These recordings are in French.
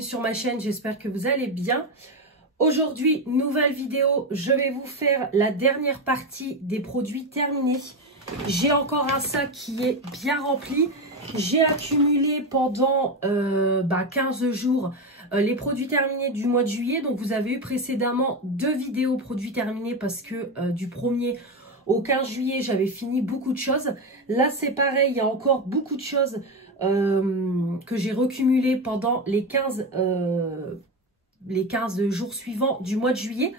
bienvenue sur ma chaîne, j'espère que vous allez bien. Aujourd'hui, nouvelle vidéo, je vais vous faire la dernière partie des produits terminés. J'ai encore un sac qui est bien rempli. J'ai accumulé pendant 15 jours les produits terminés du mois de juillet. Donc vous avez eu précédemment 2 vidéos produits terminés parce que du 1er au 15 juillet, j'avais fini beaucoup de choses. Là, c'est pareil, il y a encore beaucoup de choses que j'ai recumulées pendant les 15 jours suivants du mois de juillet.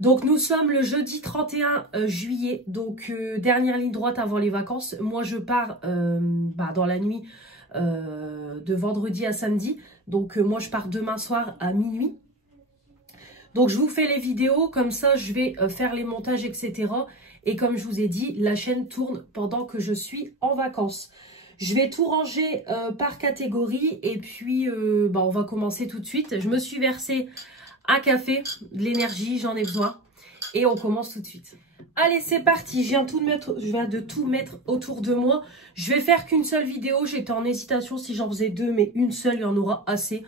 Donc, nous sommes le jeudi 31 juillet, donc dernière ligne droite avant les vacances. Moi, je pars dans la nuit de vendredi à samedi. Donc, moi, je pars demain soir à minuit. Donc, je vous fais les vidéos, comme ça, je vais faire les montages, etc. Et comme je vous ai dit, la chaîne tourne pendant que je suis en vacances. Je vais tout ranger par catégorie et puis on va commencer tout de suite. Je me suis versé un café, de l'énergie, j'en ai besoin. Et on commence tout de suite. Allez, c'est parti. Je viens de tout mettre autour de moi. Je vais faire qu'une seule vidéo. J'étais en hésitation si j'en faisais 2, mais une seule, il y en aura assez.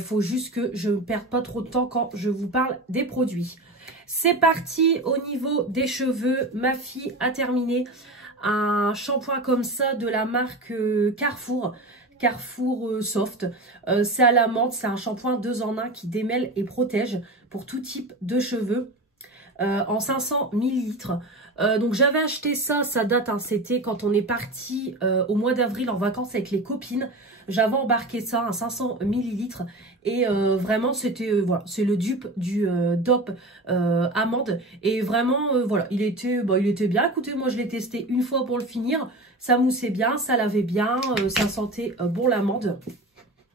Faut juste que je ne perde pas trop de temps quand je vous parle des produits. C'est parti au niveau des cheveux. Ma fille a terminé un shampoing comme ça de la marque Carrefour. Carrefour Soft. C'est à la menthe. C'est un shampoing 2 en 1 qui démêle et protège pour tout type de cheveux. En 500 ml. Donc j'avais acheté ça, ça date, hein, c'était quand on est parti au mois d'avril en vacances avec les copines. J'avais embarqué ça, un 500 ml. Et vraiment, c'était, voilà, c'est le dupe du DOP amande. Et vraiment, voilà, il était bien. Écoutez, moi je l'ai testé une fois pour le finir. Ça moussait bien, ça lavait bien, ça sentait bon l'amande.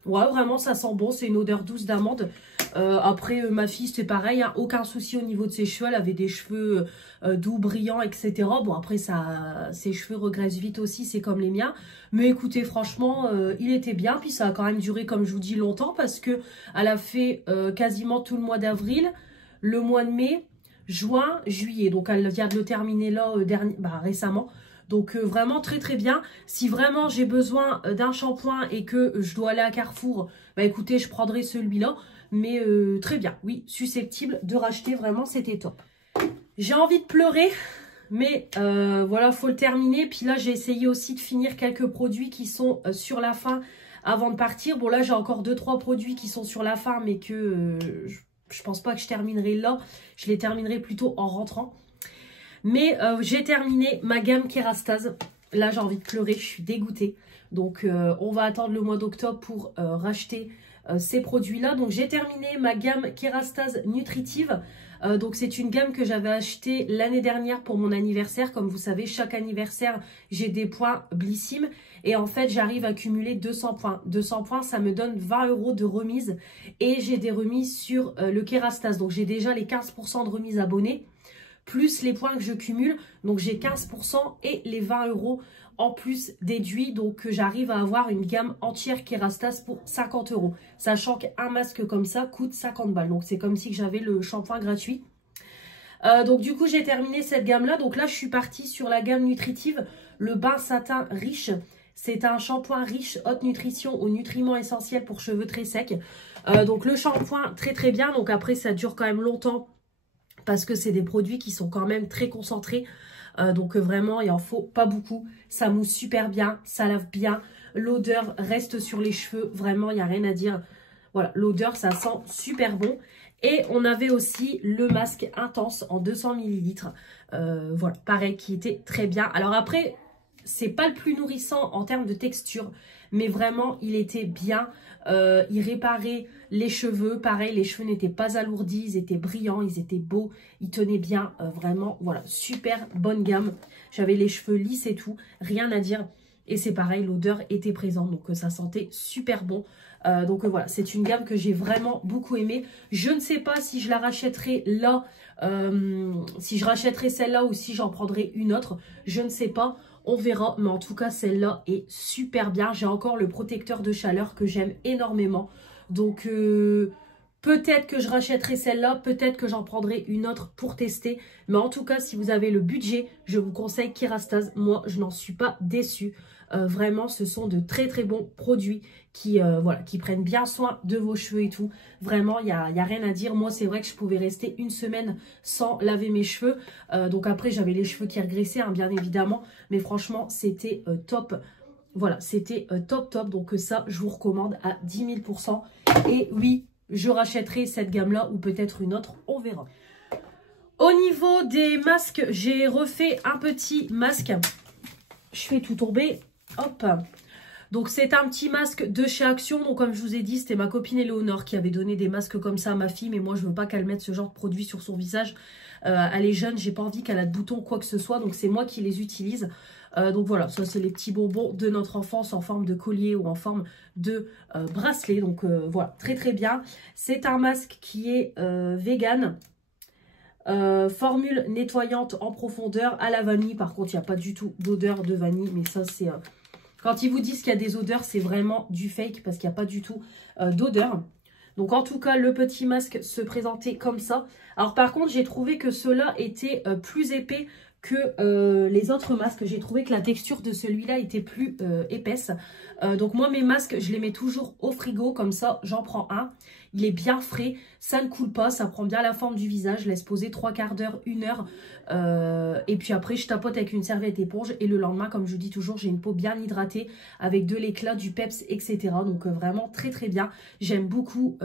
Ouais, vraiment, ça sent bon. C'est une odeur douce d'amande. Après, ma fille, c'est pareil. Hein, aucun souci au niveau de ses cheveux. Elle avait des cheveux doux, brillants, etc. Bon, après, ses cheveux regraissent vite aussi. C'est comme les miens. Mais écoutez, franchement, il était bien. Puis ça a quand même duré, comme je vous dis, longtemps. Parce que elle a fait quasiment tout le mois d'avril, le mois de mai, juin, juillet. Donc, elle vient de le terminer là, récemment. Donc vraiment très très bien. Si vraiment j'ai besoin d'un shampoing et que je dois aller à Carrefour, écoutez, je prendrai celui-là. Mais très bien, oui, susceptible de racheter, vraiment c'était top. J'ai envie de pleurer, mais voilà, faut le terminer. Puis là, j'ai essayé aussi de finir quelques produits qui sont sur la fin avant de partir. Bon là, j'ai encore 2-3 produits qui sont sur la fin, mais que je pense pas que je terminerai là. Je les terminerai plutôt en rentrant. Mais j'ai terminé ma gamme Kérastase. Là, j'ai envie de pleurer, je suis dégoûtée. Donc, on va attendre le mois d'octobre pour racheter ces produits-là. Donc, j'ai terminé ma gamme Kérastase Nutritive. Donc, c'est une gamme que j'avais achetée l'année dernière pour mon anniversaire. Comme vous savez, chaque anniversaire, j'ai des points Blissim. Et en fait, j'arrive à cumuler 200 points. 200 points, ça me donne 20 € de remise. Et j'ai des remises sur le Kérastase. Donc, j'ai déjà les 15% de remise abonnés, plus les points que je cumule. Donc, j'ai 15% et les 20 € en plus déduits. Donc, j'arrive à avoir une gamme entière Kérastase pour 50 €. Sachant qu'un masque comme ça coûte 50 balles. Donc, c'est comme si j'avais le shampoing gratuit. Donc, du coup, j'ai terminé cette gamme-là. Donc, là, je suis partie sur la gamme nutritive. Le bain satin riche. C'est un shampoing riche, haute nutrition aux nutriments essentiels pour cheveux très secs. Donc, le shampoing, très très bien. Donc, après, ça dure quand même longtemps, parce que c'est des produits qui sont quand même très concentrés. Donc vraiment, il en faut pas beaucoup. Ça mousse super bien, ça lave bien. L'odeur reste sur les cheveux. Vraiment, il n'y a rien à dire. Voilà, l'odeur, ça sent super bon. Et on avait aussi le masque intense en 200 ml. Voilà, pareil, qui était très bien. Alors après, c'est pas le plus nourrissant en termes de texture, mais vraiment, il était bien. Il réparait les cheveux. Pareil, les cheveux n'étaient pas alourdis, ils étaient brillants, ils étaient beaux, ils tenaient bien. Vraiment, voilà, super bonne gamme. J'avais les cheveux lisses et tout, rien à dire. Et c'est pareil, l'odeur était présente, donc ça sentait super bon. Donc voilà, c'est une gamme que j'ai vraiment beaucoup aimée. Je ne sais pas si je la rachèterai là, si je rachèterai celle-là ou si j'en prendrai une autre. Je ne sais pas. On verra, mais en tout cas, celle-là est super bien. J'ai encore le protecteur de chaleur que j'aime énormément. Donc, Peut-être que je rachèterai celle-là, peut-être que j'en prendrai une autre pour tester. Mais en tout cas, si vous avez le budget, je vous conseille Kerastase. Moi, je n'en suis pas déçue. Vraiment, ce sont de très très bons produits qui, voilà, qui prennent bien soin de vos cheveux et tout. Vraiment, il n'y a rien à dire. Moi, c'est vrai que je pouvais rester une semaine sans laver mes cheveux. Donc après, j'avais les cheveux qui regraissaient, hein, bien évidemment. Mais franchement, c'était top. Voilà, c'était top top. Donc ça, je vous recommande à 10 000%. Et oui, je rachèterai cette gamme-là ou peut-être une autre, on verra. Au niveau des masques, j'ai refait un petit masque. Je fais tout tomber. Hop. Donc, c'est un petit masque de chez Action. Donc, comme je vous ai dit, c'était ma copine Éléonore qui avait donné des masques comme ça à ma fille. Mais moi, je veux pas qu'elle mette ce genre de produit sur son visage. Elle est jeune, j'ai pas envie qu'elle ait de boutons quoi que ce soit. Donc, c'est moi qui les utilise. Donc voilà, ça c'est les petits bonbons de notre enfance en forme de collier ou en forme de bracelet. Donc voilà, très très bien. C'est un masque qui est vegan. Formule nettoyante en profondeur à la vanille. Par contre, il n'y a pas du tout d'odeur de vanille. Mais ça c'est... quand ils vous disent qu'il y a des odeurs, c'est vraiment du fake parce qu'il n'y a pas du tout d'odeur. Donc en tout cas, le petit masque se présentait comme ça. Alors par contre, j'ai trouvé que ceux-là étaient plus épais que les autres masques. J'ai trouvé que la texture de celui-là était plus épaisse. Donc moi, mes masques, je les mets toujours au frigo. Comme ça, j'en prends un. Il est bien frais. Ça ne coule pas. Ça prend bien la forme du visage. Je laisse poser 3/4 d'heure, 1 heure. Et puis après, je tapote avec une serviette éponge. Et le lendemain, comme je vous dis toujours, j'ai une peau bien hydratée avec de l'éclat, du peps, etc. Donc vraiment très très bien. J'aime beaucoup,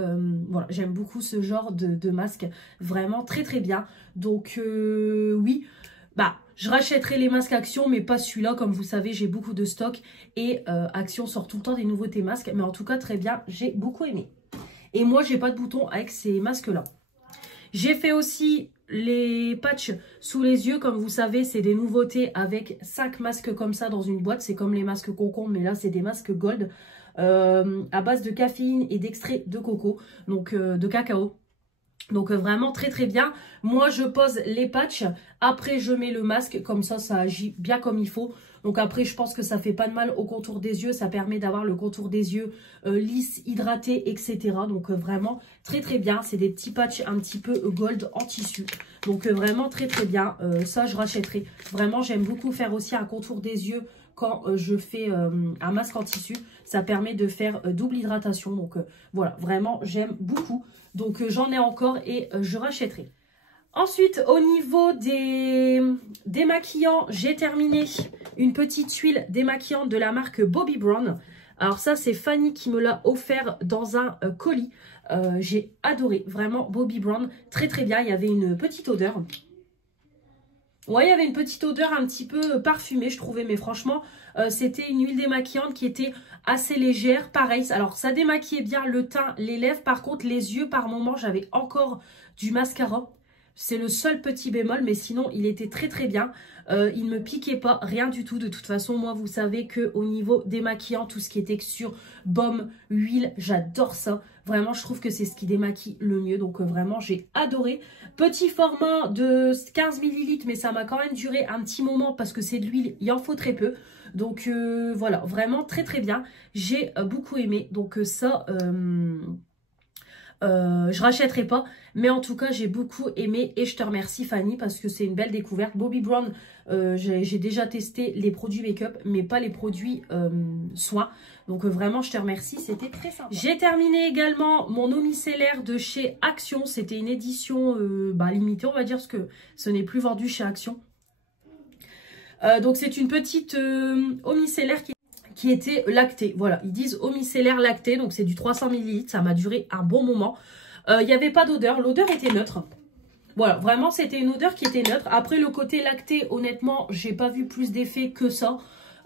voilà, j'aime beaucoup ce genre de masque. Vraiment très très bien. Donc oui. Bah, je rachèterai les masques Action, mais pas celui-là. Comme vous savez, j'ai beaucoup de stock. Et Action sort tout le temps des nouveautés masques. Mais en tout cas, très bien. J'ai beaucoup aimé. Et moi, j'ai pas de boutons avec ces masques-là. J'ai fait aussi les patchs sous les yeux. Comme vous savez, c'est des nouveautés avec 5 masques comme ça dans une boîte. C'est comme les masques concombre, mais là, c'est des masques gold. À base de caféine et d'extrait de coco. Donc, de cacao. Donc vraiment très très bien. Moi je pose les patchs, après je mets le masque, comme ça ça agit bien comme il faut. Donc après je pense que ça fait pas de mal au contour des yeux, ça permet d'avoir le contour des yeux lisse, hydraté, etc. Donc vraiment très très bien. C'est des petits patchs un petit peu gold en tissu. Donc vraiment très très bien, ça je rachèterai. Vraiment j'aime beaucoup faire aussi un contour des yeux quand je fais un masque en tissu. Ça permet de faire double hydratation. Donc voilà, vraiment j'aime beaucoup. Donc j'en ai encore et je rachèterai. Ensuite, au niveau des démaquillants, j'ai terminé une petite huile démaquillante de la marque Bobbi Brown. Alors ça, c'est Fanny qui me l'a offert dans un colis. J'ai adoré, vraiment Bobbi Brown, très très bien. Il y avait une petite odeur. Ouais, il y avait une petite odeur un petit peu parfumée, je trouvais. Mais franchement, c'était une huile démaquillante qui était assez légère. Pareil, alors ça démaquillait bien le teint, les lèvres. Par contre, les yeux, par moment, j'avais encore du mascara. C'est le seul petit bémol, mais sinon, il était très très bien. Il ne me piquait pas, rien du tout. De toute façon, moi, vous savez qu'au niveau démaquillant, tout ce qui est texture, baume, huile, j'adore ça. Vraiment, je trouve que c'est ce qui démaquille le mieux. Donc, vraiment, j'ai adoré. Petit format de 15 ml, mais ça m'a quand même duré un petit moment parce que c'est de l'huile, il en faut très peu. Donc, voilà, vraiment très très bien. J'ai beaucoup aimé. Donc, ça... je rachèterai pas, mais en tout cas j'ai beaucoup aimé et je te remercie Fanny parce que c'est une belle découverte. Bobbi Brown, j'ai déjà testé les produits make-up mais pas les produits soins, donc vraiment je te remercie, c'était très sympa. J'ai terminé également mon eau micellaire de chez Action, c'était une édition limitée on va dire parce que ce n'est plus vendu chez Action. Donc c'est une petite eau micellaire qui était lactée. Voilà, ils disent eau micellaire lactée, donc c'est du 300 ml. Ça m'a duré un bon moment. Il n'y avait pas d'odeur, l'odeur était neutre. Voilà, vraiment c'était une odeur qui était neutre. Après le côté lacté, honnêtement, j'ai pas vu plus d'effet que ça.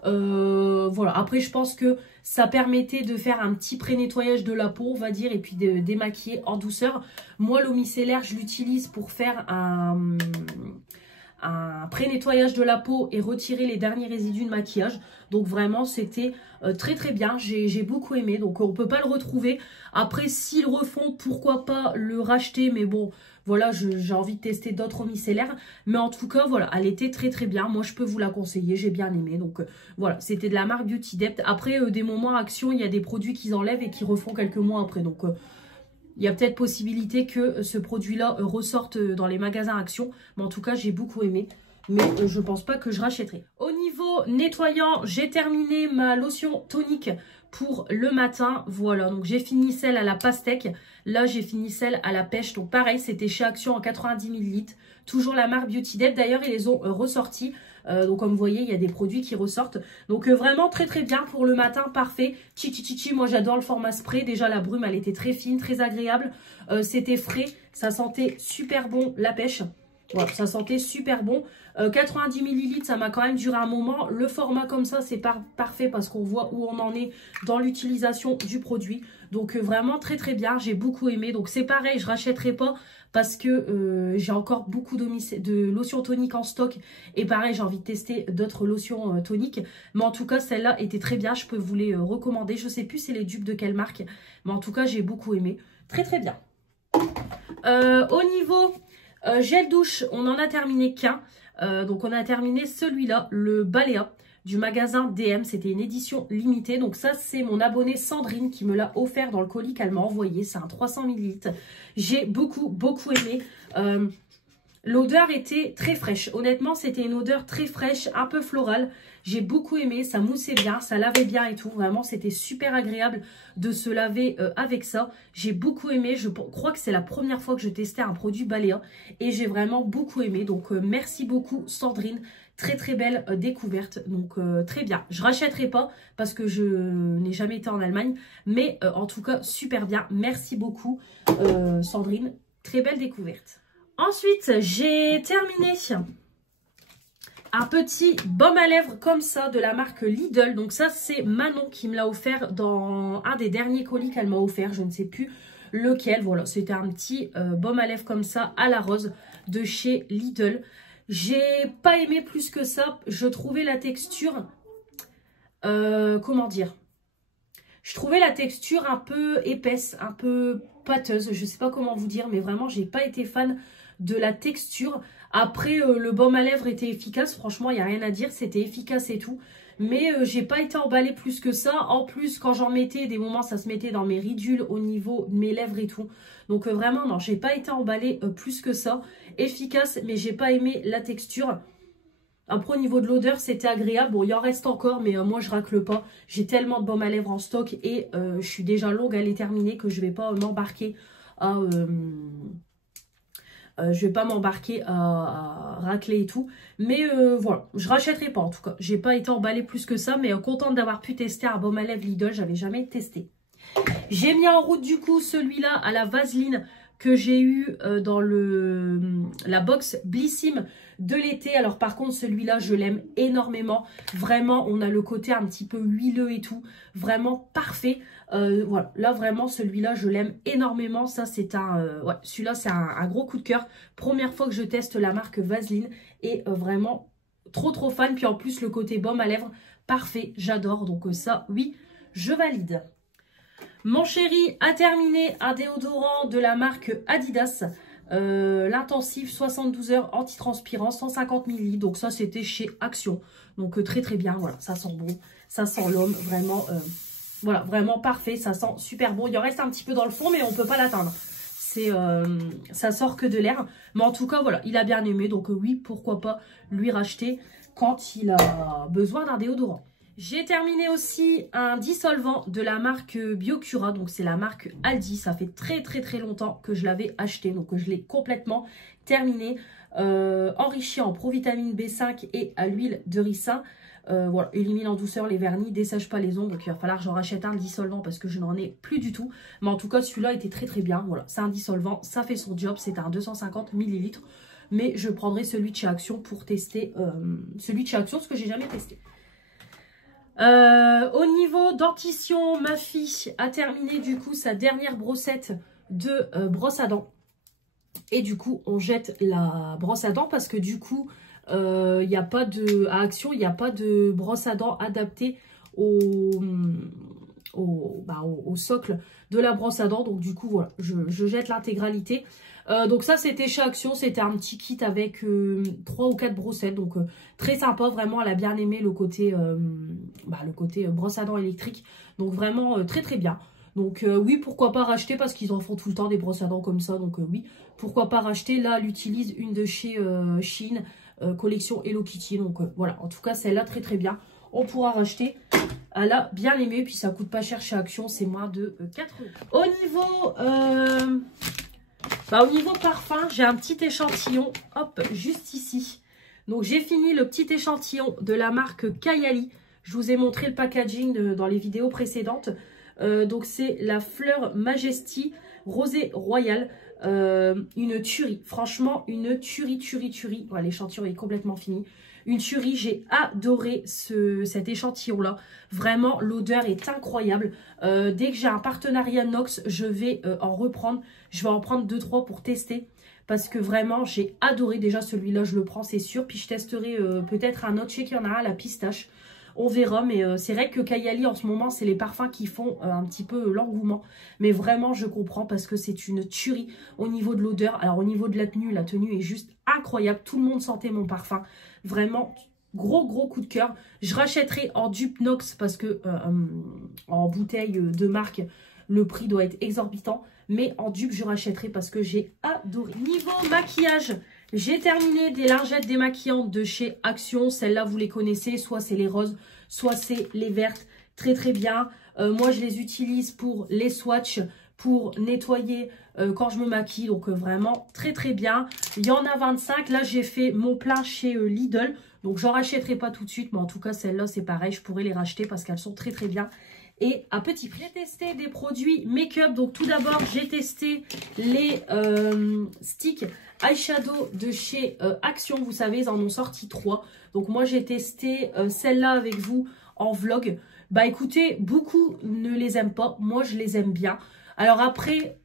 Voilà, après je pense que ça permettait de faire un petit pré-nettoyage de la peau, on va dire, et puis de démaquiller en douceur. Moi, l'eau micellaire, je l'utilise pour faire un pré-nettoyage de la peau et retirer les derniers résidus de maquillage. Donc vraiment c'était très très bien, j'ai beaucoup aimé. Donc on peut pas le retrouver. Après s'ils refont, pourquoi pas le racheter, mais bon voilà, j'ai envie de tester d'autres eau micellaires. Mais en tout cas voilà, elle était très très bien. Moi je peux vous la conseiller, j'ai bien aimé. Donc voilà, c'était de la marque Beauty Depth. Après des moments Action, il y a des produits qu'ils enlèvent et qui refont quelques mois après. Donc il y a peut-être possibilité que ce produit-là ressorte dans les magasins Action. Mais en tout cas, j'ai beaucoup aimé. Mais je pense pas que je rachèterai. Au niveau nettoyant, j'ai terminé ma lotion tonique pour le matin. Voilà, donc j'ai fini celle à la pastèque. Là, j'ai fini celle à la pêche. Donc pareil, c'était chez Action en 90 ml. Toujours la marque Beauty Dep. D'ailleurs, ils les ont ressortis. Donc comme vous voyez, il y a des produits qui ressortent. Donc vraiment très très bien pour le matin, parfait. Chichi, moi j'adore le format spray. Déjà la brume, elle était très fine, très agréable. C'était frais, ça sentait super bon la pêche. Voilà, ça sentait super bon. 90 ml, ça m'a quand même duré un moment. Le format comme ça, c'est parfait parce qu'on voit où on en est dans l'utilisation du produit. Donc vraiment très très bien, j'ai beaucoup aimé. Donc c'est pareil, je rachèterai pas parce que j'ai encore beaucoup de lotions toniques en stock. Et pareil, j'ai envie de tester d'autres lotions toniques. Mais en tout cas, celle-là était très bien, je peux vous les recommander. Je sais plus c'est les dupes de quelle marque. Mais en tout cas, j'ai beaucoup aimé. Très très bien. Au niveau gel douche, on en a terminé qu'un. Donc on a terminé celui-là, le Balea du magasin DM. C'était une édition limitée. Donc ça, c'est mon abonnée Sandrine qui me l'a offert dans le colis qu'elle m'a envoyé. C'est un 300 ml. J'ai beaucoup aimé. L'odeur était très fraîche. Honnêtement, c'était une odeur très fraîche, un peu florale. J'ai beaucoup aimé, ça moussait bien, ça lavait bien et tout. Vraiment, c'était super agréable de se laver avec ça. J'ai beaucoup aimé. Je crois que c'est la première fois que je testais un produit Balea. Et j'ai vraiment beaucoup aimé. Donc, merci beaucoup Sandrine. Très très belle découverte. Donc, très bien. Je rachèterai pas parce que je n'ai jamais été en Allemagne. Mais en tout cas, super bien. Merci beaucoup Sandrine. Très belle découverte. Ensuite, j'ai terminé un petit baume à lèvres comme ça de la marque Lidl. Donc ça, c'est Manon qui me l'a offert dans un des derniers colis qu'elle m'a offert. Je ne sais plus lequel. Voilà, c'était un petit baume à lèvres comme ça à la rose de chez Lidl. J'ai pas aimé plus que ça. Je trouvais la texture... comment dire ? Je trouvais la texture un peu épaisse, un peu pâteuse. Je sais pas comment vous dire, mais vraiment, j'ai pas été fan de la texture. Après, le baume à lèvres était efficace. Franchement, il n'y a rien à dire. C'était efficace et tout. Mais j'ai pas été emballée plus que ça. En plus, quand j'en mettais, des moments, ça se mettait dans mes ridules au niveau de mes lèvres et tout. Donc vraiment, non, j'ai pas été emballée plus que ça. Efficace, mais j'ai pas aimé la texture. Après, au niveau de l'odeur, c'était agréable. Bon, il en reste encore, mais moi, je racle pas. J'ai tellement de baume à lèvres en stock et je suis déjà longue à les terminer que je vais pas m'embarquer à... je vais pas m'embarquer à racler et tout. Mais voilà, je rachèterai pas en tout cas. J'ai pas été emballée plus que ça, mais contente d'avoir pu tester un baume à lèvres Lidl. J'avais jamais testé. J'ai mis en route du coup celui-là à la vaseline que j'ai eu dans la box Blissim de l'été. Alors par contre celui-là je l'aime énormément. Vraiment on a le côté un petit peu huileux et tout. Vraiment parfait. Voilà, là vraiment celui-là je l'aime énormément. Ça c'est ouais, celui-là c'est un gros coup de cœur. Première fois que je teste la marque Vaseline et vraiment trop fan. Puis en plus le côté baume à lèvres parfait, j'adore. Donc ça oui, je valide. Mon chéri a terminé un déodorant de la marque Adidas. L'intensif 72 heures antitranspirant 150 ml. Donc ça c'était chez Action. Donc très bien, voilà, ça sent bon, ça sent l'homme, vraiment, voilà, vraiment parfait, ça sent super bon. Il en reste un petit peu dans le fond mais on peut pas l'atteindre. Ça sort que de l'air. Mais en tout cas voilà, il a bien aimé. Donc oui, pourquoi pas lui racheter quand il a besoin d'un déodorant. J'ai terminé aussi un dissolvant de la marque Biocura, donc c'est la marque Aldi. Ça fait très longtemps que je l'avais acheté, donc je l'ai complètement terminé. Enrichi en provitamine B5 et à l'huile de ricin. Voilà, élimine en douceur les vernis, dessèche pas les ongles. Donc il va falloir que j'en rachète un dissolvant parce que je n'en ai plus du tout. Mais en tout cas celui-là était très bien. Voilà, c'est un dissolvant, ça fait son job, c'est un 250 ml. Mais je prendrai celui de chez Action pour tester celui de chez Action, ce que j'ai jamais testé. Au niveau dentition, ma fille a terminé du coup sa dernière brossette de brosse à dents. Et du coup, on jette la brosse à dents parce que du coup, y a pas de, à Action, il n'y a pas de brosse à dents adaptée au socle de la brosse à dents. Donc du coup, voilà, je jette l'intégralité. Donc ça c'était chez Action, c'était un petit kit avec 3 ou 4 brossettes, donc très sympa, vraiment elle a bien aimé le côté brosse à dents électrique, donc vraiment très bien. Donc oui, pourquoi pas racheter parce qu'ils en font tout le temps des brosses à dents comme ça. Donc oui, pourquoi pas racheter. Là, elle utilise une de chez Shein, collection Hello Kitty. Donc voilà, en tout cas, celle-là, très très bien. On pourra racheter. Elle a bien aimé, puis ça coûte pas cher chez Action, c'est moins de 4 €. Au niveau parfum, j'ai un petit échantillon, hop, juste ici. Donc j'ai fini le petit échantillon de la marque Kayali. Je vous ai montré le packaging dans les vidéos précédentes. Donc c'est la Fleur Majesty Rosé Royal. Une tuerie, franchement une tuerie. Ouais, l'échantillon est complètement fini. Une tuerie, j'ai adoré cet échantillon-là. Vraiment, l'odeur est incroyable. Dès que j'ai un partenariat Nox, je vais en reprendre. Je vais en prendre 2-3 pour tester. Parce que vraiment, j'ai adoré. Déjà, celui-là, je le prends, c'est sûr. Puis je testerai peut-être un autre. Je sais qu'il y en a un à la pistache. On verra, mais c'est vrai que Kayali, en ce moment, c'est les parfums qui font un petit peu l'engouement. Mais vraiment, je comprends parce que c'est une tuerie au niveau de l'odeur. Alors, au niveau de la tenue est juste incroyable. Tout le monde sentait mon parfum. Vraiment, gros coup de cœur. Je rachèterai en dupe Nox parce que en bouteille de marque, le prix doit être exorbitant. Mais en dupe, je rachèterai parce que j'ai adoré. Niveau maquillage, j'ai terminé des lingettes démaquillantes de chez Action. Celles-là, vous les connaissez. Soit c'est les roses, soit c'est les vertes. Très bien. Moi, je les utilise pour les swatchs, pour nettoyer quand je me maquille. Donc, vraiment très bien. Il y en a 25. Là, j'ai fait mon plein chez Lidl. Donc, j'en rachèterai pas tout de suite. Mais en tout cas, celles-là, c'est pareil. Je pourrais les racheter parce qu'elles sont très bien. Et à petit prix. J'ai testé des produits make-up. Donc tout d'abord, j'ai testé les sticks eyeshadow de chez Action. Vous savez, ils en ont sorti 3. Donc moi, j'ai testé celle-là avec vous en vlog. Bah écoutez, beaucoup ne les aiment pas. Moi, je les aime bien. Alors après,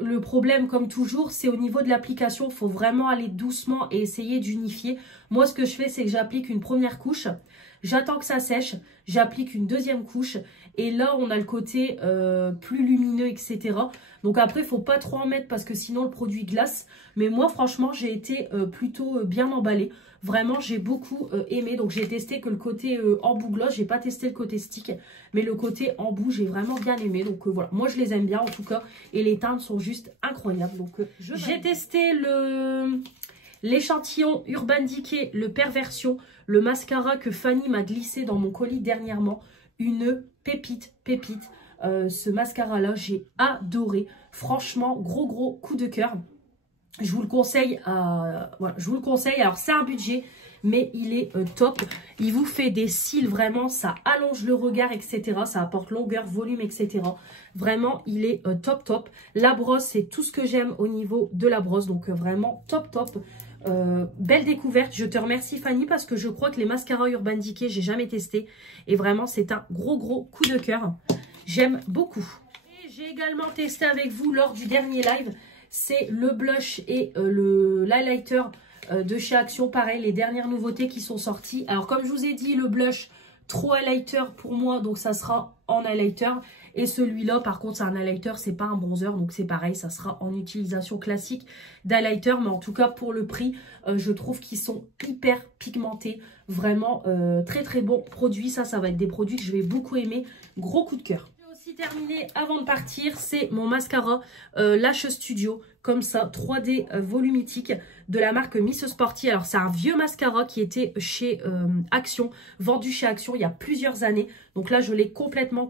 le problème, comme toujours, c'est au niveau de l'application. Il faut vraiment aller doucement et essayer d'unifier. Moi, ce que je fais, c'est que j'applique une première couche. J'attends que ça sèche. J'applique une deuxième couche. Et là, on a le côté plus lumineux, etc. Donc après, il ne faut pas trop en mettre parce que sinon, le produit glace. Mais moi, franchement, j'ai été plutôt bien emballée. Vraiment, j'ai beaucoup aimé. Donc, j'ai testé que le côté embout gloss. Je n'ai pas testé le côté stick. Mais le côté embout, j'ai vraiment bien aimé. Donc, voilà. Moi, je les aime bien, en tout cas. Et les teintes sont juste incroyables. Donc, j'ai testé l'échantillon Urban Decay, le Perversion, le mascara que Fanny m'a glissé dans mon colis dernièrement. Une pépite. Ce mascara-là, j'ai adoré. Franchement, gros coup de cœur. Je vous le conseille. Voilà, je vous le conseille. Alors, c'est un budget, mais il est top. Il vous fait des cils, vraiment. Ça allonge le regard, etc. Ça apporte longueur, volume, etc. Vraiment, il est top. La brosse, c'est tout ce que j'aime au niveau de la brosse. Donc, vraiment top. Belle découverte, je te remercie Fanny parce que je crois que les mascaras Urban Decay j'ai jamais testé et vraiment c'est un gros coup de cœur, j'aime beaucoup. Et j'ai également testé avec vous lors du dernier live, c'est le blush et l'highlighter de chez Action, pareil les dernières nouveautés qui sont sorties. Alors comme je vous ai dit, le blush trop highlighter pour moi, donc ça sera en highlighter. Et celui-là, par contre, c'est un highlighter, c'est pas un bronzer. Donc, c'est pareil, ça sera en utilisation classique d'highlighter. Mais en tout cas, pour le prix, je trouve qu'ils sont hyper pigmentés. Vraiment, très bon produit. Ça va être des produits que je vais beaucoup aimer. Gros coup de cœur. J'ai aussi terminé avant de partir, c'est mon mascara Lash Studio. Comme ça, 3D volumitique de la marque Miss Sporty. Alors, c'est un vieux mascara qui était chez Action, vendu chez Action il y a plusieurs années. Donc là, je l'ai complètement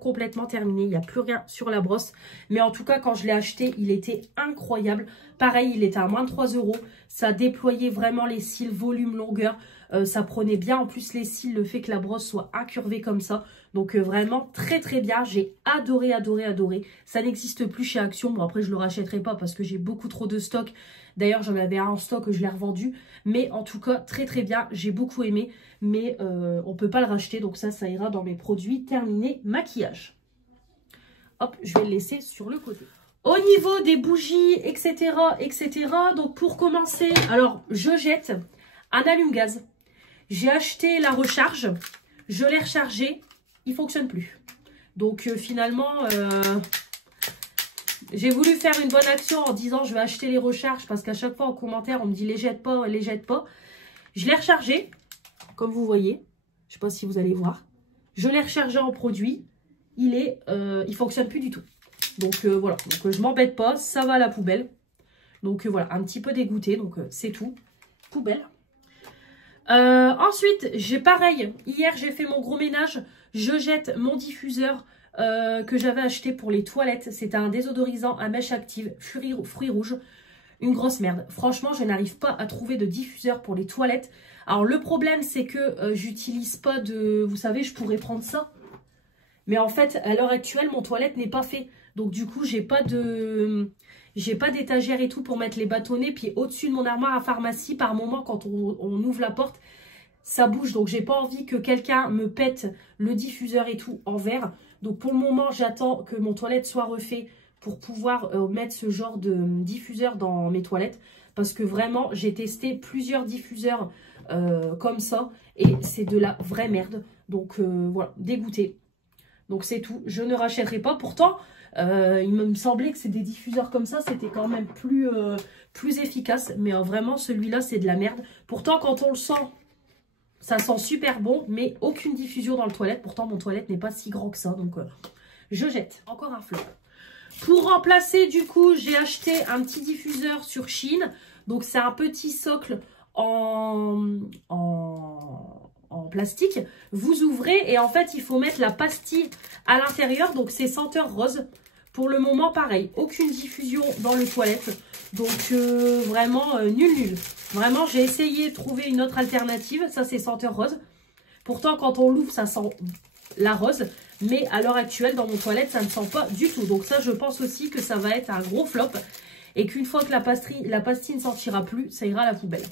terminé. Il n'y a plus rien sur la brosse. Mais en tout cas, quand je l'ai acheté, il était incroyable. Pareil, il était à moins de 3 €. Ça déployait vraiment les cils, volume, longueur. Ça prenait bien en plus les cils, le fait que la brosse soit incurvée comme ça. Donc vraiment très bien. J'ai adoré. Ça n'existe plus chez Action. Bon après je le rachèterai pas parce que j'ai beaucoup trop de stock. D'ailleurs j'en avais un en stock, je l'ai revendu. Mais en tout cas très bien. J'ai beaucoup aimé. Mais on peut pas le racheter. Donc ça ira dans mes produits terminés maquillage. Hop, je vais le laisser sur le côté. Au niveau des bougies, etc. Donc pour commencer, alors je jette un allume-gaz. J'ai acheté la recharge, je l'ai rechargé, il ne fonctionne plus. Donc finalement, j'ai voulu faire une bonne action en disant je vais acheter les recharges parce qu'à chaque fois en commentaire on me dit les jette pas. Je l'ai rechargé, comme vous voyez, je ne sais pas si vous allez voir. Je l'ai rechargé en produit, il fonctionne plus du tout. Donc voilà, donc je m'embête pas, ça va à la poubelle. Donc voilà, un petit peu dégoûté, donc c'est tout. Poubelle. Ensuite, j'ai pareil, hier j'ai fait mon gros ménage, je jette mon diffuseur que j'avais acheté pour les toilettes. C'était un désodorisant à mèche active, fruits rouges, une grosse merde. Franchement, je n'arrive pas à trouver de diffuseur pour les toilettes. Alors le problème, c'est que j'utilise pas de... Vous savez, je pourrais prendre ça. Mais en fait, à l'heure actuelle, mon toilette n'est pas fait. Donc du coup, j'ai pas d'étagère et tout pour mettre les bâtonnets. Puis au-dessus de mon armoire à pharmacie, par moment, quand on ouvre la porte, ça bouge. Donc j'ai pas envie que quelqu'un me pète le diffuseur et tout en verre. Donc pour le moment, j'attends que mon toilette soit refait pour pouvoir mettre ce genre de diffuseur dans mes toilettes. Parce que vraiment, j'ai testé plusieurs diffuseurs comme ça. Et c'est de la vraie merde. Donc voilà, dégoûté. Donc c'est tout. Je ne rachèterai pas. Pourtant, il me semblait que c'est des diffuseurs comme ça, c'était quand même plus efficace. Mais vraiment, celui-là, c'est de la merde. Pourtant, quand on le sent, ça sent super bon. Mais aucune diffusion dans le toilette. Pourtant, mon toilette n'est pas si grand que ça. Donc, je jette. Encore un flop. Pour remplacer, du coup, j'ai acheté un petit diffuseur sur Shein. Donc, c'est un petit socle en plastique. Vous ouvrez et en fait, il faut mettre la pastille à l'intérieur. Donc, c'est senteur rose. Pour le moment, pareil. Aucune diffusion dans les toilettes. Donc, vraiment, nul. Vraiment, j'ai essayé de trouver une autre alternative. Ça, c'est senteur rose. Pourtant, quand on l'ouvre, ça sent la rose. Mais à l'heure actuelle, dans mon toilette, ça ne sent pas du tout. Donc ça, je pense aussi que ça va être un gros flop. Et qu'une fois que la pastille ne sortira plus, ça ira à la poubelle.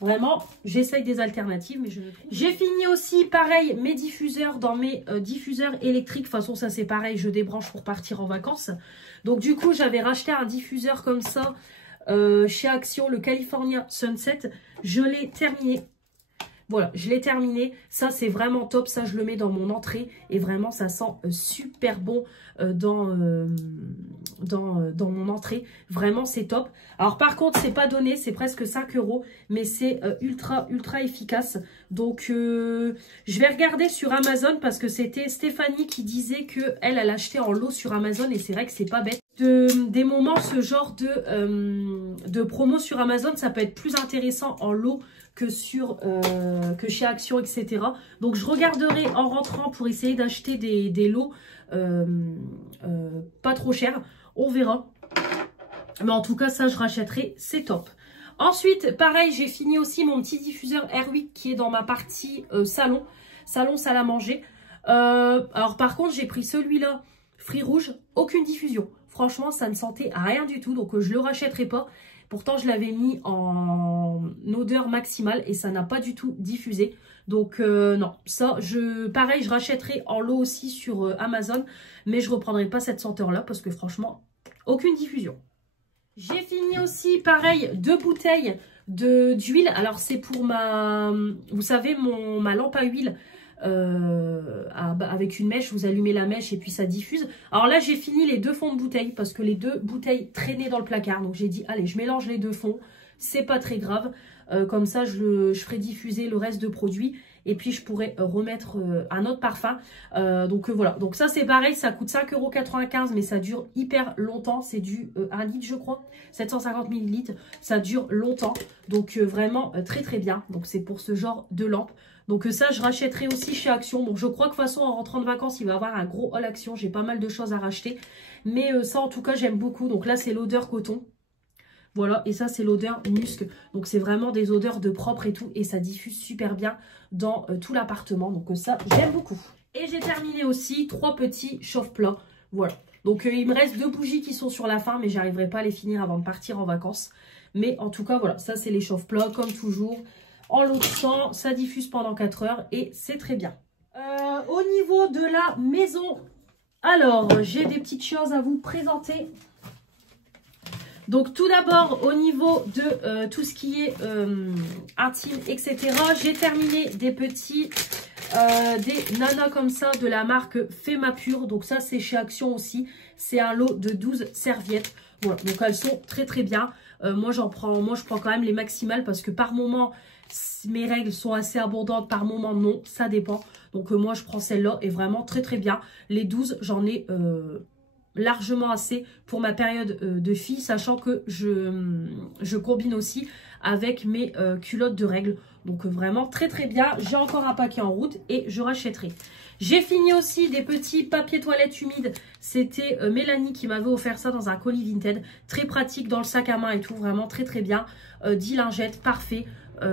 Vraiment, j'essaye des alternatives, mais je ne trouve pas. J'ai fini aussi, pareil, mes diffuseurs dans mes diffuseurs électriques. De toute façon, ça c'est pareil, je débranche pour partir en vacances. Donc du coup, j'avais racheté un diffuseur comme ça chez Action, le California Sunset. Je l'ai terminé. Voilà, je l'ai terminé. Ça, c'est vraiment top. Ça, je le mets dans mon entrée. Et vraiment, ça sent super bon dans mon entrée. Vraiment, c'est top. Alors, par contre, c'est pas donné. C'est presque 5 €. Mais c'est ultra efficace. Donc, je vais regarder sur Amazon parce que c'était Stéphanie qui disait qu'elle achetait en lot sur Amazon. Et c'est vrai que c'est pas bête. Des moments, ce genre de promo sur Amazon, ça peut être plus intéressant en lot que chez Action, etc. Donc je regarderai en rentrant pour essayer d'acheter des lots pas trop chers. On verra. Mais en tout cas, ça, je rachèterai. C'est top. Ensuite, pareil, j'ai fini aussi mon petit diffuseur Airwick qui est dans ma partie salon, salle à manger. Alors par contre, j'ai pris celui-là, fruits rouges, aucune diffusion. Franchement, ça ne sentait à rien du tout, donc je le rachèterai pas. Pourtant, je l'avais mis en odeur maximale et ça n'a pas du tout diffusé. Donc, non, ça, pareil, je rachèterai en lot aussi sur Amazon. Mais je ne reprendrai pas cette senteur-là parce que franchement, aucune diffusion. J'ai fini aussi, pareil, 2 bouteilles d'huile. Alors, c'est pour vous savez, ma lampe à huile. Avec une mèche, vous allumez la mèche et puis ça diffuse. Alors là, j'ai fini les 2 fonds de bouteille parce que les 2 bouteilles traînaient dans le placard. Donc j'ai dit, allez, je mélange les 2 fonds. C'est pas très grave. Comme ça, je ferai diffuser le reste de produits. Et puis, je pourrais remettre un autre parfum. Donc voilà. Donc ça, c'est pareil. Ça coûte 5,95 €. Mais ça dure hyper longtemps. C'est du 1 litre, je crois. 750 ml. Ça dure longtemps. Donc vraiment très bien. Donc c'est pour ce genre de lampe. Donc ça, je rachèterai aussi chez Action. Donc je crois que de toute façon, en rentrant de vacances, il va y avoir un gros haul Action. J'ai pas mal de choses à racheter. Mais ça, en tout cas, j'aime beaucoup. Donc là, c'est l'odeur coton. Voilà, et ça, c'est l'odeur musc. Donc c'est vraiment des odeurs de propre et tout. Et ça diffuse super bien dans tout l'appartement. Donc ça, j'aime beaucoup. Et j'ai terminé aussi 3 petits chauffe-plats. Voilà. Donc il me reste 2 bougies qui sont sur la fin. Mais j'arriverai pas à les finir avant de partir en vacances. Mais en tout cas, voilà. Ça, c'est les chauffe-plats, comme toujours. En lot de 100, ça diffuse pendant 4 heures et c'est très bien. Au niveau de la maison, alors j'ai des petites choses à vous présenter. Donc tout d'abord au niveau de tout ce qui est intime, etc. J'ai terminé des petits, des nanas comme ça de la marque Fema Pure. Donc ça c'est chez Action aussi. C'est un lot de 12 serviettes. Voilà, donc elles sont très bien. Moi je prends quand même les maximales parce que par moment... mes règles sont assez abondantes, par moment non, ça dépend. Donc moi je prends celle-là et vraiment très bien. Les 12, j'en ai largement assez pour ma période de fille, sachant que je combine aussi avec mes culottes de règles. Donc vraiment très très bien. J'ai encore un paquet en route et je rachèterai. J'ai fini aussi des petits papiers toilettes humides. C'était Mélanie qui m'avait offert ça dans un colis Vinted. Très pratique dans le sac à main et tout. Vraiment très très bien. 10 lingettes, parfait.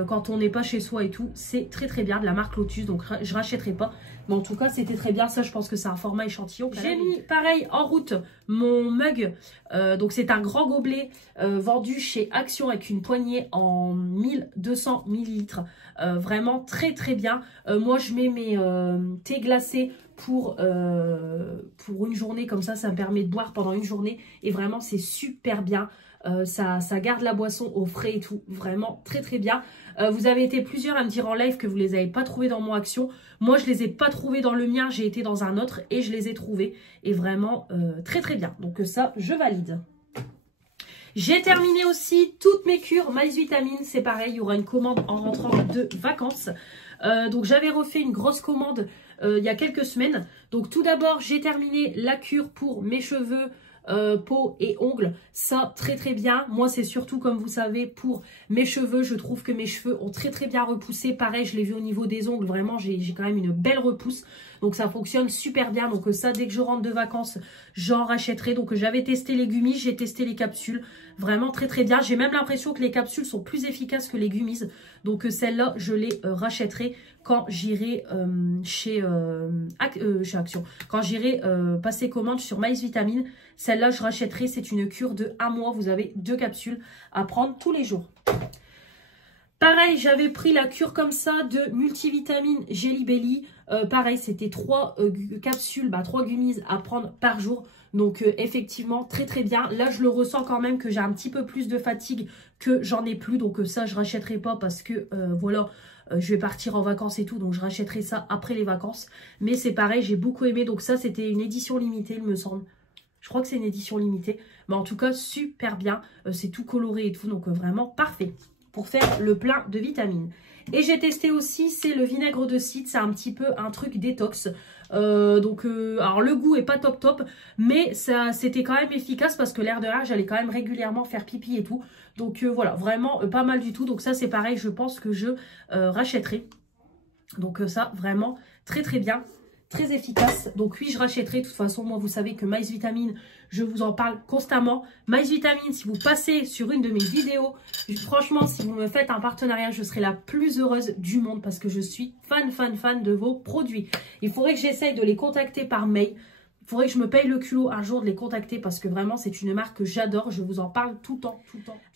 Quand on n'est pas chez soi et tout. C'est très très bien de la marque Lotus. Donc je rachèterai pas. Mais en tout cas c'était très bien. Ça je pense que c'est un format échantillon. J'ai mis pareil en route mon mug. Donc c'est un grand gobelet vendu chez Action avec une poignée en 1200 ml. Vraiment très très bien. Moi je mets mes thés glacés pour une journée comme ça me permet de boire pendant une journée et vraiment c'est super bien. Ça garde la boisson au frais et tout, vraiment très très bien. Vous avez été plusieurs à me dire en live que vous les avez pas trouvés dans mon Action. Moi je les ai pas trouvés dans le mien, j'ai été dans un autre et je les ai trouvés et vraiment très très bien. Donc ça je valide. J'ai terminé aussi toutes mes cures Maïs Vitamine, c'est pareil, il y aura une commande en rentrant de vacances. Donc j'avais refait une grosse commande il y a quelques semaines. Donc tout d'abord j'ai terminé la cure pour mes cheveux, peau et ongles, ça très très bien. Moi c'est surtout comme vous savez pour mes cheveux, je trouve que mes cheveux ont très très bien repoussé. Pareil je l'ai vu au niveau des ongles, vraiment j'ai quand même une belle repousse. Donc ça fonctionne super bien. Donc ça dès que je rentre de vacances j'en rachèterai. Donc j'avais testé les gummies, j'ai testé les capsules. Vraiment très très bien. J'ai même l'impression que les capsules sont plus efficaces que les gummies. Donc celle-là je les rachèterai quand j'irai chez Action. Quand j'irai passer commande sur Maïs Vitamine. Celle-là je rachèterai. C'est une cure de 1 mois. Vous avez 2 capsules à prendre tous les jours. Pareil, j'avais pris la cure comme ça de multivitamine Jelly Belly. Pareil, c'était 3 capsules, 3 gummies à prendre par jour. Donc effectivement, très très bien. Là, je le ressens quand même que j'ai un petit peu plus de fatigue que j'en ai plus. Donc ça, je rachèterai pas parce que voilà, je vais partir en vacances et tout. Donc je rachèterai ça après les vacances. Mais c'est pareil, j'ai beaucoup aimé. Donc ça, c'était une édition limitée, il me semble. Je crois que c'est une édition limitée. Mais en tout cas, super bien. C'est tout coloré et tout. Donc vraiment parfait pour faire le plein de vitamines. Et j'ai testé aussi, c'est le vinaigre de cidre. C'est un petit peu un truc détox. Alors le goût est pas top top, mais c'était quand même efficace parce que l'air de rien, j'allais quand même régulièrement faire pipi et tout. Donc voilà, vraiment pas mal du tout. Donc ça c'est pareil, je pense que je rachèterai. Donc ça vraiment très très bien. Très efficace. Donc oui, je rachèterai. De toute façon, moi, vous savez que Maïs Vitamine, je vous en parle constamment. Maïs Vitamine, si vous passez sur une de mes vidéos, franchement, si vous me faites un partenariat, je serai la plus heureuse du monde parce que je suis fan de vos produits. Il faudrait que j'essaye de les contacter par mail. Il faudrait que je me paye le culot un jour de les contacter parce que vraiment, c'est une marque que j'adore. Je vous en parle tout le temps.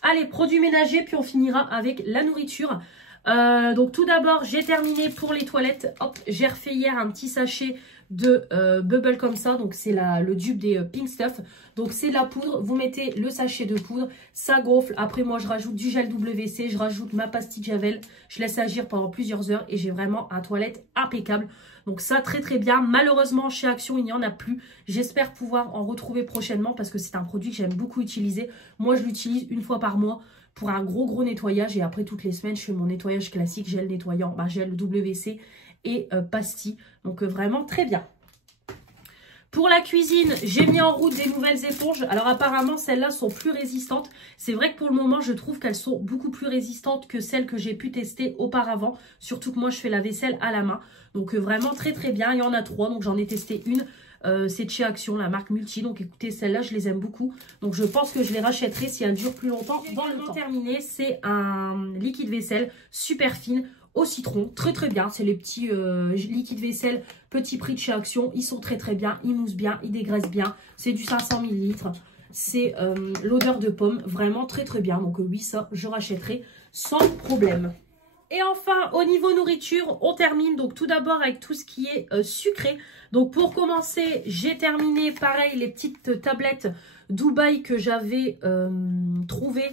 Allez, produits ménagers, puis on finira avec la nourriture. Donc tout d'abord j'ai terminé pour les toilettes. Hop, j'ai refait hier un petit sachet de bubble comme ça. Donc c'est le dupe des Pink Stuff. Donc c'est de la poudre, vous mettez le sachet de poudre, ça gonfle. Après moi je rajoute du gel WC, je rajoute ma pastille Javel, je laisse agir pendant plusieurs heures et j'ai vraiment un toilette impeccable. Donc ça très très bien. Malheureusement chez Action il n'y en a plus. J'espère pouvoir en retrouver prochainement parce que c'est un produit que j'aime beaucoup utiliser. Moi je l'utilise une fois par mois pour un gros nettoyage et après toutes les semaines je fais mon nettoyage classique, gel nettoyant, gel WC et pastille. Donc vraiment très bien. Pour la cuisine, j'ai mis en route des nouvelles éponges. Alors apparemment celles-là sont plus résistantes. C'est vrai que pour le moment je trouve qu'elles sont beaucoup plus résistantes que celles que j'ai pu tester auparavant. Surtout que moi je fais la vaisselle à la main. Donc vraiment très très bien. Il y en a 3 donc j'en ai testé une. C'est de chez Action, la marque Multi. Donc écoutez, celles-là, je les aime beaucoup. Donc je pense que je les rachèterai si elles durent plus longtemps dans le temps. Terminé, c'est un liquide vaisselle super fine au citron. Très très bien. C'est les petits liquides vaisselle petit prix de chez Action. Ils sont très très bien. Ils moussent bien. Ils dégraissent bien. C'est du 500 ml. C'est l'odeur de pomme. Vraiment très très bien. Donc oui, ça, je rachèterai sans problème. Et enfin, au niveau nourriture, on termine donc tout d'abord avec tout ce qui est sucré. Donc pour commencer, j'ai terminé pareil les petites tablettes Dubaï que j'avais trouvées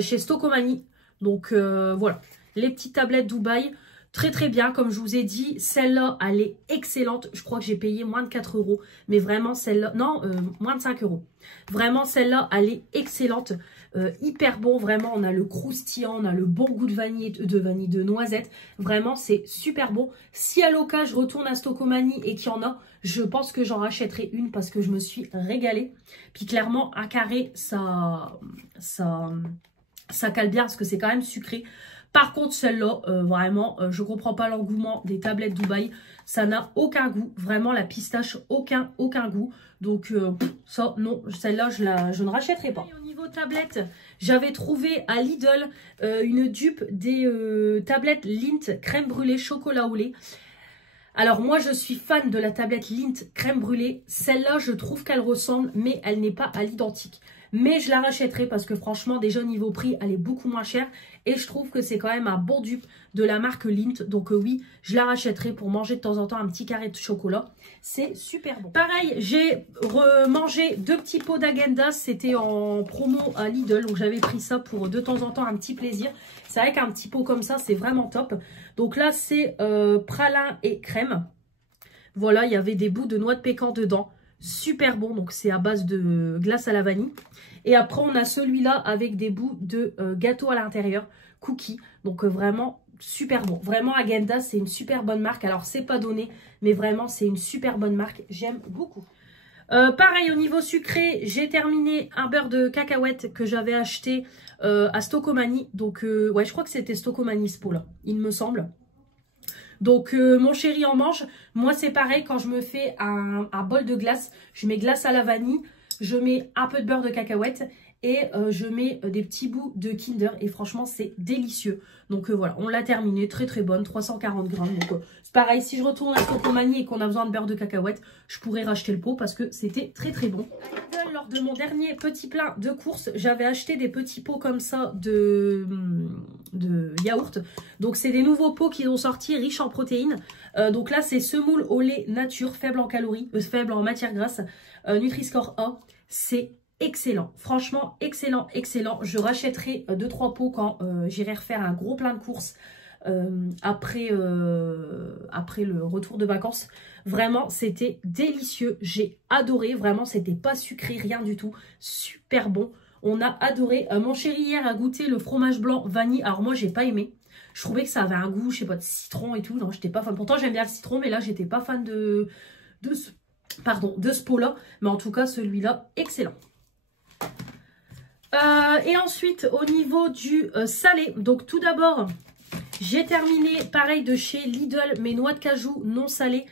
chez Stocomanie. Donc voilà, les petites tablettes Dubaï, très très bien comme je vous ai dit. Celle-là, elle est excellente. Je crois que j'ai payé moins de 4 €. Mais vraiment celle-là, non, moins de 5 €. Vraiment celle-là, elle est excellente. hyper bon, vraiment. On a le croustillant, on a le bon goût de vanille, de noisette. Vraiment, c'est super bon. Si à l'occasion, je retourne à Stocomanie et qu'il y en a, je pense que j'en rachèterai une parce que je me suis régalée. Puis clairement, un carré, ça cale bien parce que c'est quand même sucré. Par contre, celle-là, vraiment, je comprends pas l'engouement des tablettes Dubaï. Ça n'a aucun goût. Vraiment, la pistache, aucun goût. Donc, ça, non, celle-là, je ne rachèterai pas. Et au niveau tablette, j'avais trouvé à Lidl une dupe des tablettes Lindt crème brûlée chocolat au lait. Alors, moi, je suis fan de la tablette Lindt crème brûlée. Celle-là, je trouve qu'elle ressemble, mais elle n'est pas à l'identique. Mais je la rachèterai parce que franchement, déjà niveau prix, elle est beaucoup moins chère. Et je trouve que c'est quand même un bon dupe de la marque Lindt. Donc oui, je la rachèterai pour manger de temps en temps un petit carré de chocolat. C'est super bon. Pareil, j'ai remangé 2 petits pots d'Agendas. C'était en promo à Lidl. Donc j'avais pris ça pour de temps en temps un petit plaisir. C'est vrai qu'un petit pot comme ça, c'est vraiment top. Donc là, c'est pralin et crème. Voilà, il y avait des bouts de noix de pécan dedans. Super bon, donc c'est à base de glace à la vanille. Et après, on a celui-là avec des bouts de gâteau à l'intérieur, cookies. Donc vraiment super bon. Vraiment, Häagen-Dazs, c'est une super bonne marque. Alors, c'est pas donné, mais vraiment, c'est une super bonne marque. J'aime beaucoup. Pareil, au niveau sucré, j'ai terminé un beurre de cacahuète que j'avais acheté à Stocomanie. Donc, ouais, je crois que c'était Stocomanie ce pot-là, il me semble. Donc, mon chéri en mange. Moi, c'est pareil, quand je me fais un bol de glace, je mets glace à la vanille, je mets un peu de beurre de cacahuète et je mets des petits bouts de Kinder. Et franchement, c'est délicieux. Donc, voilà, on l'a terminé. Très, très bonne, 340 grammes. Donc, c'est pareil, si je retourne à Stocomanie et qu'on a besoin de beurre de cacahuète, je pourrais racheter le pot parce que c'était très, très bon. Lors de mon dernier petit plein de courses, j'avais acheté des petits pots comme ça de yaourt. Donc, c'est des nouveaux pots qui ont sorti riches en protéines. Donc là, c'est semoule au lait nature, faible en calories, faible en matière grasse, Nutri-Score A. C'est excellent. Franchement, excellent, excellent. Je rachèterai 2-3 pots quand j'irai refaire un gros plein de courses après le retour de vacances. Vraiment, c'était délicieux. J'ai adoré. Vraiment, c'était pas sucré, rien du tout. Super bon. On a adoré. Mon chéri hier a goûté le fromage blanc vanille. Alors moi, j'ai pas aimé. Je trouvais que ça avait un goût, je sais pas, de citron et tout. Non, j'étais pas fan. Pourtant, j'aime bien le citron, mais là, j'étais pas fan de ce pot-là. Mais en tout cas, celui-là, excellent. Et ensuite, au niveau du salé. Donc, tout d'abord, j'ai terminé, pareil, de chez Lidl, mes noix de cajou non salées.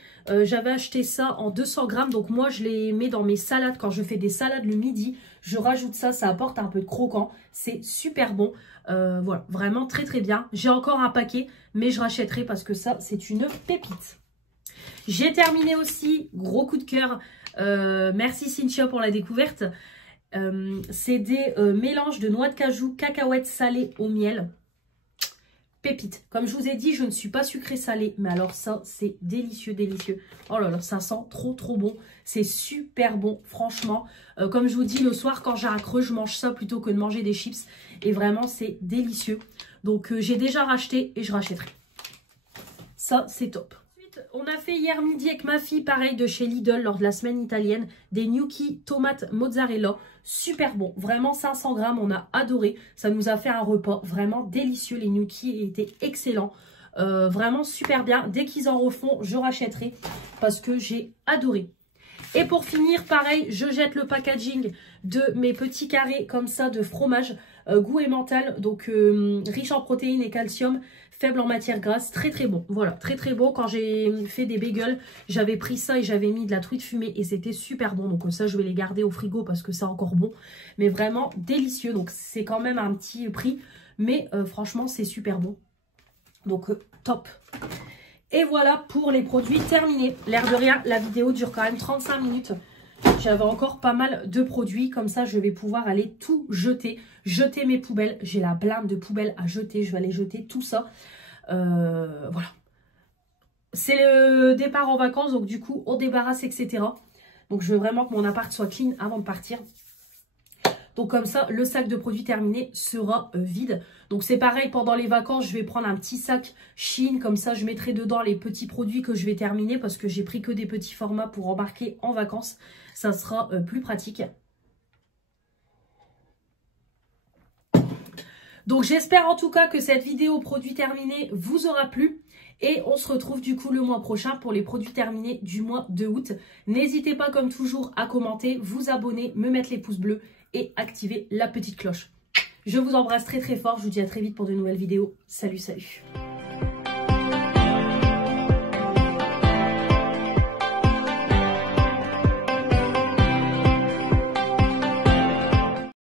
J'avais acheté ça en 200 grammes. Donc, moi, je les mets dans mes salades. Quand je fais des salades le midi, je rajoute ça. Ça apporte un peu de croquant. C'est super bon. Voilà, vraiment très, très bien. J'ai encore un paquet, mais je rachèterai parce que ça, c'est une pépite. J'ai terminé aussi, gros coup de cœur. Merci Cynthia pour la découverte. C'est des mélanges de noix de cajou, cacahuètes salées au miel. Pépite. Comme je vous ai dit, je ne suis pas sucré salé, mais alors ça, c'est délicieux, délicieux. Oh là là, ça sent trop, trop bon. C'est super bon, franchement. Comme je vous dis, le soir, quand j'ai un creux, je mange ça plutôt que de manger des chips. Et vraiment, c'est délicieux. Donc, j'ai déjà racheté et je rachèterai. Ça, c'est top. On a fait hier midi avec ma fille, pareil, de chez Lidl, lors de la semaine italienne, des gnocchi tomates mozzarella. Super bon, vraiment 500 grammes, on a adoré. Ça nous a fait un repas vraiment délicieux. Les gnocchis étaient excellents, vraiment super bien. Dès qu'ils en refont, je rachèterai parce que j'ai adoré. Et pour finir, pareil, je jette le packaging de mes petits carrés comme ça de fromage goût emmental, donc riche en protéines et calcium, faible en matière grasse, très très bon. Voilà, très très bon. Quand j'ai fait des bagels, j'avais pris ça et j'avais mis de la truite fumée et c'était super bon. Donc ça, je vais les garder au frigo parce que c'est encore bon, mais vraiment délicieux. Donc c'est quand même un petit prix, mais franchement, c'est super bon. Donc top. Et voilà pour les produits terminés. L'air de rien, la vidéo dure quand même 35 minutes. J'avais encore pas mal de produits. Comme ça, je vais pouvoir aller tout jeter. Jeter mes poubelles. J'ai la blinde de poubelles à jeter. Je vais aller jeter tout ça. Voilà. C'est le départ en vacances. Donc du coup, on débarrasse, etc. Donc je veux vraiment que mon appart soit clean avant de partir. Donc comme ça, le sac de produits terminé sera vide. Donc c'est pareil, pendant les vacances, je vais prendre un petit sac Shein. Comme ça, je mettrai dedans les petits produits que je vais terminer parce que j'ai pris que des petits formats pour embarquer en vacances. Ça sera plus pratique. Donc j'espère en tout cas que cette vidéo produit terminé vous aura plu. Et on se retrouve du coup le mois prochain pour les produits terminés du mois de août. N'hésitez pas comme toujours à commenter, vous abonner, me mettre les pouces bleus et activer la petite cloche. Je vous embrasse très très fort, je vous dis à très vite pour de nouvelles vidéos. Salut, salut.